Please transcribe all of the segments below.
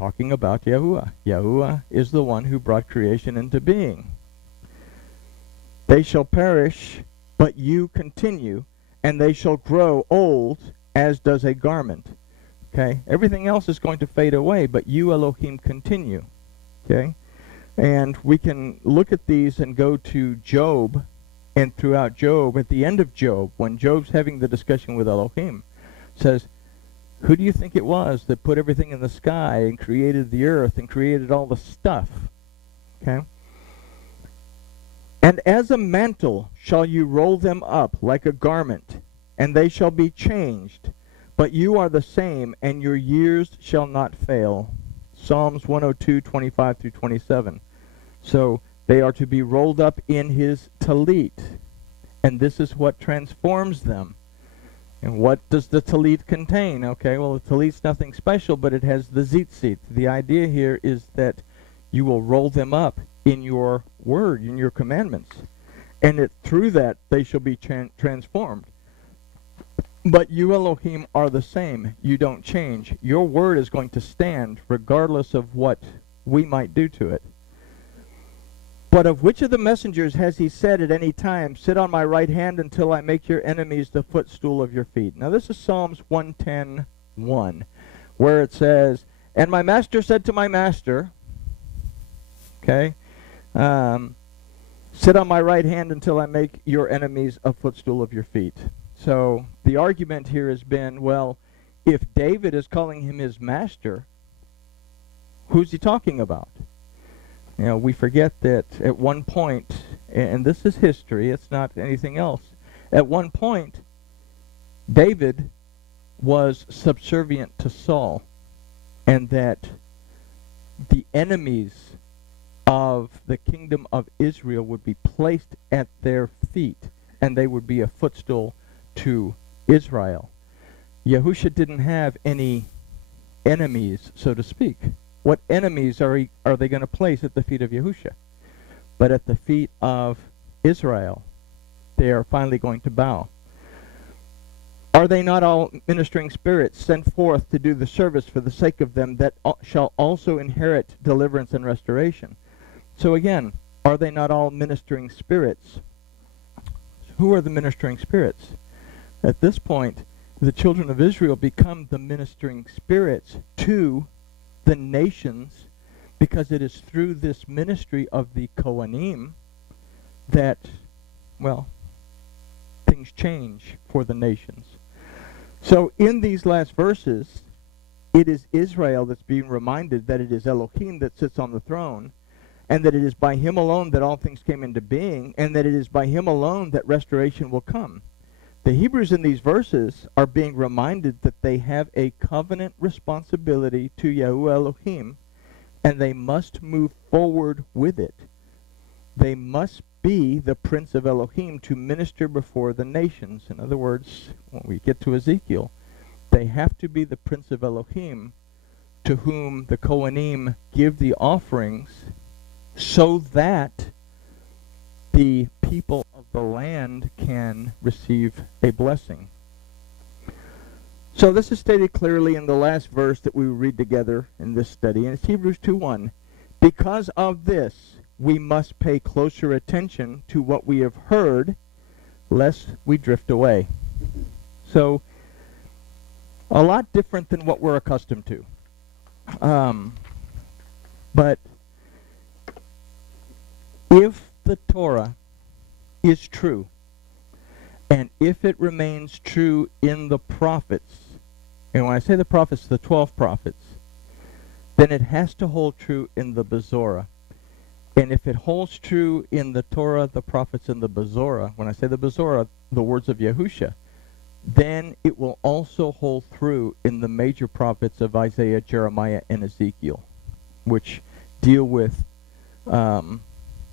talking about Yahuwah. Yahuwah is the one who brought creation into being. They shall perish, but you continue, and they shall grow old as does a garment. Okay? Everything else is going to fade away, but you, Elohim, continue. Okay? And we can look at these and go to Job, and throughout Job, at the end of Job, when Job's having the discussion with Elohim, says, who do you think it was that put everything in the sky and created the earth and created all the stuff? Okay? And as a mantle shall you roll them up like a garment, and they shall be changed. But you are the same, and your years shall not fail. Psalms 102, 25 through 27. So they are to be rolled up in his talit, and this is what transforms them. And what does the talit contain? Okay, well, the talit's nothing special, but it has the zitzit. The idea here is that you will roll them up in your word, in your commandments. And through that, they shall be transformed. But you, Elohim, are the same. You don't change. Your word is going to stand regardless of what we might do to it. But of which of the messengers has he said at any time, sit on my right hand until I make your enemies the footstool of your feet? Now this is Psalms 110:1, where it says, and my master said to my master, okay, sit on my right hand until I make your enemies a footstool of your feet. So the argument here has been, well, if David is calling him his master, who's he talking about? You know, we forget that at one point, and this is history, it's not anything else. At one point, David was subservient to Saul, and that the enemies of the kingdom of Israel would be placed at their feet, and they would be a footstool to Israel. Yahusha didn't have any enemies, so to speak. What enemies are they going to place at the feet of Yahusha? But at the feet of Israel, they are finally going to bow. Are they not all ministering spirits sent forth to do the service for the sake of them that shall also inherit deliverance and restoration? So again, are they not all ministering spirits? Who are the ministering spirits? At this point, the children of Israel become the ministering spirits to the nations, because it is through this ministry of the Kohanim that, well, things change for the nations. So in these last verses, it is Israel that's being reminded that it is Elohim that sits on the throne, and that it is by him alone that all things came into being, and that it is by him alone that restoration will come. The Hebrews in these verses are being reminded that they have a covenant responsibility to Yahuwah Elohim, and they must move forward with it. They must be the Prince of Elohim to minister before the nations. In other words, when we get to Ezekiel, they have to be the Prince of Elohim to whom the Kohanim give the offerings, so that the people of the land can receive a blessing. So this is stated clearly in the last verse that we read together in this study, and it's Hebrews 2:1. Because of this, we must pay closer attention to what we have heard, lest we drift away. So, a lot different than what we're accustomed to. But if the Torah is true, and if it remains true in the prophets, and when I say the prophets, the 12 prophets, then it has to hold true in the Bezorah. And if it holds true in the Torah, the prophets, and the Bezorah, when I say the Bezorah, the words of Yahusha, then it will also hold through in the major prophets of Isaiah, Jeremiah, and Ezekiel, which deal with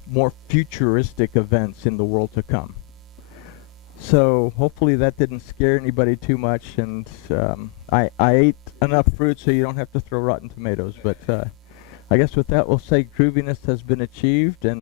more futuristic events in the world to come. So hopefully that didn't scare anybody too much, and I ate enough fruit so you don't have to throw rotten tomatoes. But I guess with that we'll say grooviness has been achieved, and